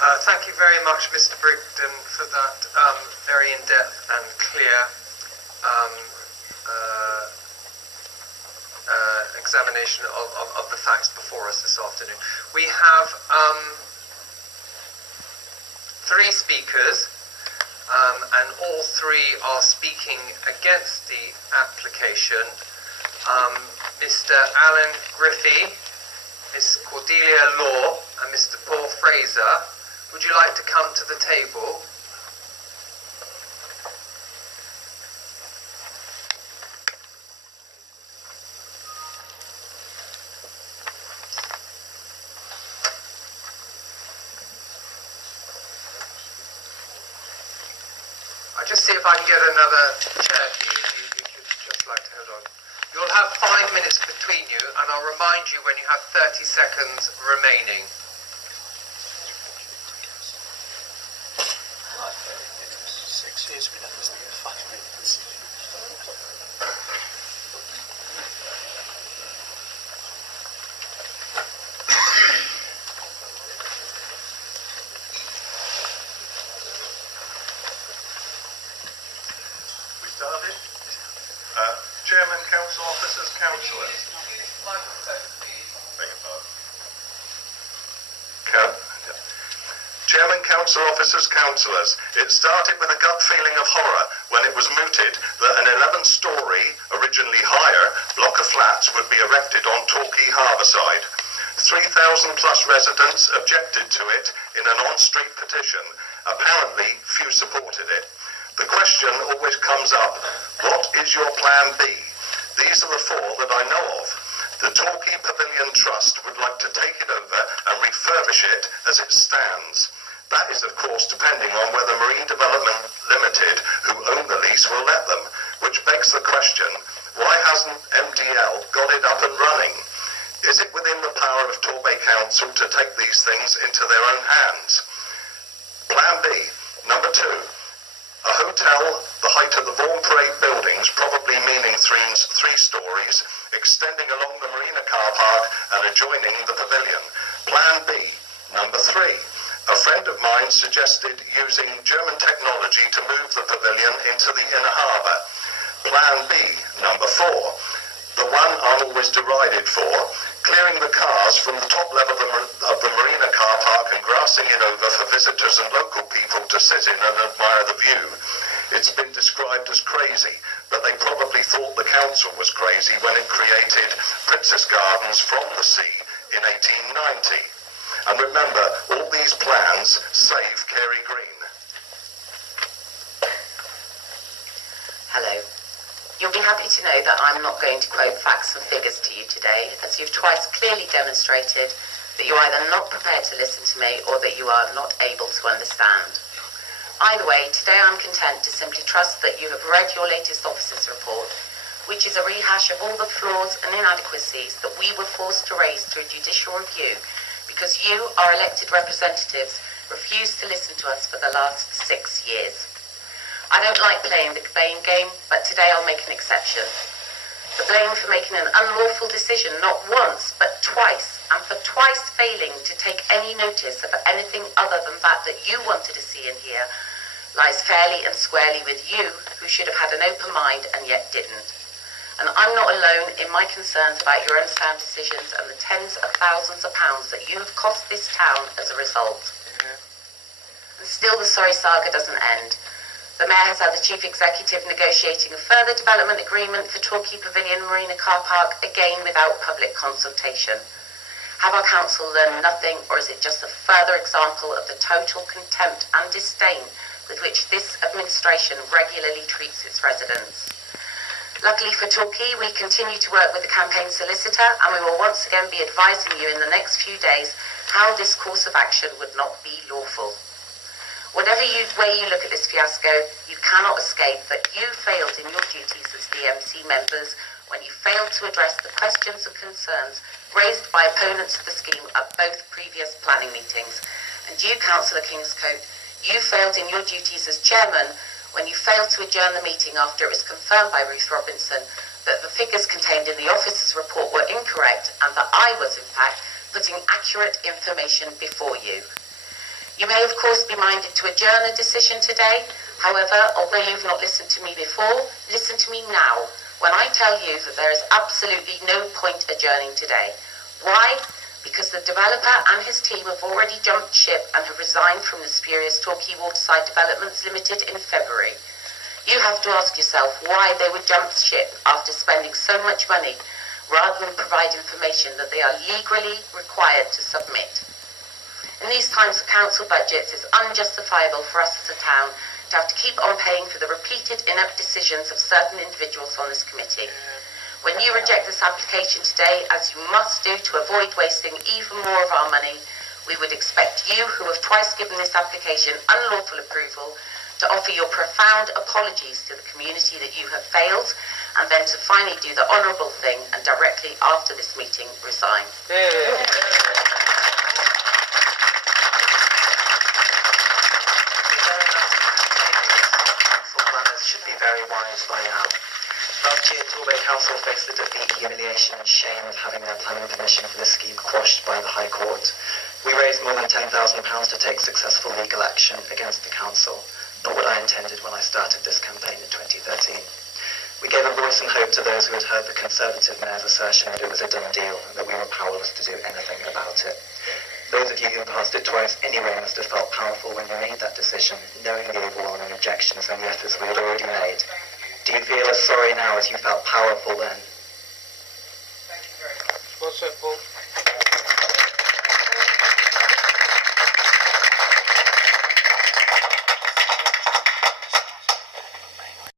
Thank you very much, Mr. Brigden, for that very in-depth and clear examination of the facts before us this afternoon. We have three speakers, and all three are speaking against the application. Mr. Alan Griffey, Miss Cordelia Law, and Mr. Paul Fraser. Would you like to come to the table? I'll just see if I can get another chair for you, if you could just like to hold on. You'll have 5 minutes between you, and I'll remind you when you have 30 seconds remaining. Chairman, council officers, councillors. Chairman, council officers, councillors. It started with a gut feeling of horror when it was mooted that an 11-storey, originally higher, block of flats would be erected on Torquay Harbourside. 3,000 plus residents objected to it in an on-street petition. Apparently, few supported it. The question always comes up, what is your plan B? These are the four that I know of. The Torquay Pavilion Trust would like to take it over and refurbish it as it stands. That is, of course, depending on whether Marine Development Limited, who own the lease, will let them, which begs the question, why hasn't MDL got it up and running? Is it within the power of Torbay Council to take these things into their own hands? Plan B, number 2. A hotel, the height of the Vaughan Parade buildings, probably meaning three stories, extending along the Marina car park and adjoining the pavilion. Plan B, number 3. A friend of mine suggested using German technology to move the pavilion into the inner harbour. Plan B, number 4. The one I'm always derided for, clearing the cars from the top level of the Marina car park and grassing it over for visitors and local people to sit in and admire the view. It's been described as crazy, but they probably thought the council was crazy when it created Princess Gardens from the sea in 1890. And remember, all these plans save Carey Green. Hello. You'll be happy to know that I'm not going to quote facts and figures to you today, as you've twice clearly demonstrated that you're either not prepared to listen to me or that you are not able to understand. Either way, today I'm content to simply trust that you have read your latest officer's report, which is a rehash of all the flaws and inadequacies that we were forced to raise through judicial review because you, our elected representatives, refused to listen to us for the last 6 years. I don't like playing the blame game, but today I'll make an exception. The blame for making an unlawful decision not once, but twice, and for twice failing to take any notice of anything other than that you wanted to see and hear, lies fairly and squarely with you, who should have had an open mind and yet didn't. And I'm not alone in my concerns about your unsound decisions and the tens of thousands of pounds that you have cost this town as a result. And still the sorry saga doesn't end. The Mayor has had the Chief Executive negotiating a further development agreement for Torquay Pavilion Marina Car Park, again without public consultation. Have our council learned nothing, or is it just a further example of the total contempt and disdain with which this administration regularly treats its residents? Luckily for Torquay, we continue to work with the campaign solicitor, and we will once again be advising you in the next few days how this course of action would not be lawful. Whatever way you look at this fiasco, you cannot escape that you failed in your duties as DMC members when you failed to address the questions and concerns raised by opponents of the scheme at both previous planning meetings. And you, Councillor Kingscote, you failed in your duties as chairman when you failed to adjourn the meeting after it was confirmed by Ruth Robinson that the figures contained in the officer's report were incorrect and that I was, in fact, putting accurate information before you. You may of course be minded to adjourn the decision today. However, although you've not listened to me before, listen to me now when I tell you that there is absolutely no point adjourning today. Why? Because the developer and his team have already jumped ship and have resigned from the spurious Torquay Waterside Developments Limited in February. You have to ask yourself why they would jump ship after spending so much money rather than provide information that they are legally required to submit. In these times of council budgets, it's unjustifiable for us as a town to have to keep on paying for the repeated inept decisions of certain individuals on this committee. When you reject this application today, as you must do to avoid wasting even more of our money, we would expect you, who have twice given this application unlawful approval, to offer your profound apologies to the community that you have failed, and then to finally do the honourable thing and directly after this meeting resign. Should be very wise by now. Last year, Torbay Council faced the defeat, humiliation and shame of having their planning permission for the scheme quashed by the High Court. We raised more than £10,000 to take successful legal action against the council, not what I intended when I started this campaign in 2013. We gave a voice and hope to those who had heard the Conservative Mayor's assertion that it was a done deal and that we were powerless to do anything about it. Those of you who passed it twice anyway must have felt powerful when you made that decision, knowing the overwhelming objections and the efforts we had already made. Do you feel as sorry now as you felt powerful then? Well said, Paul.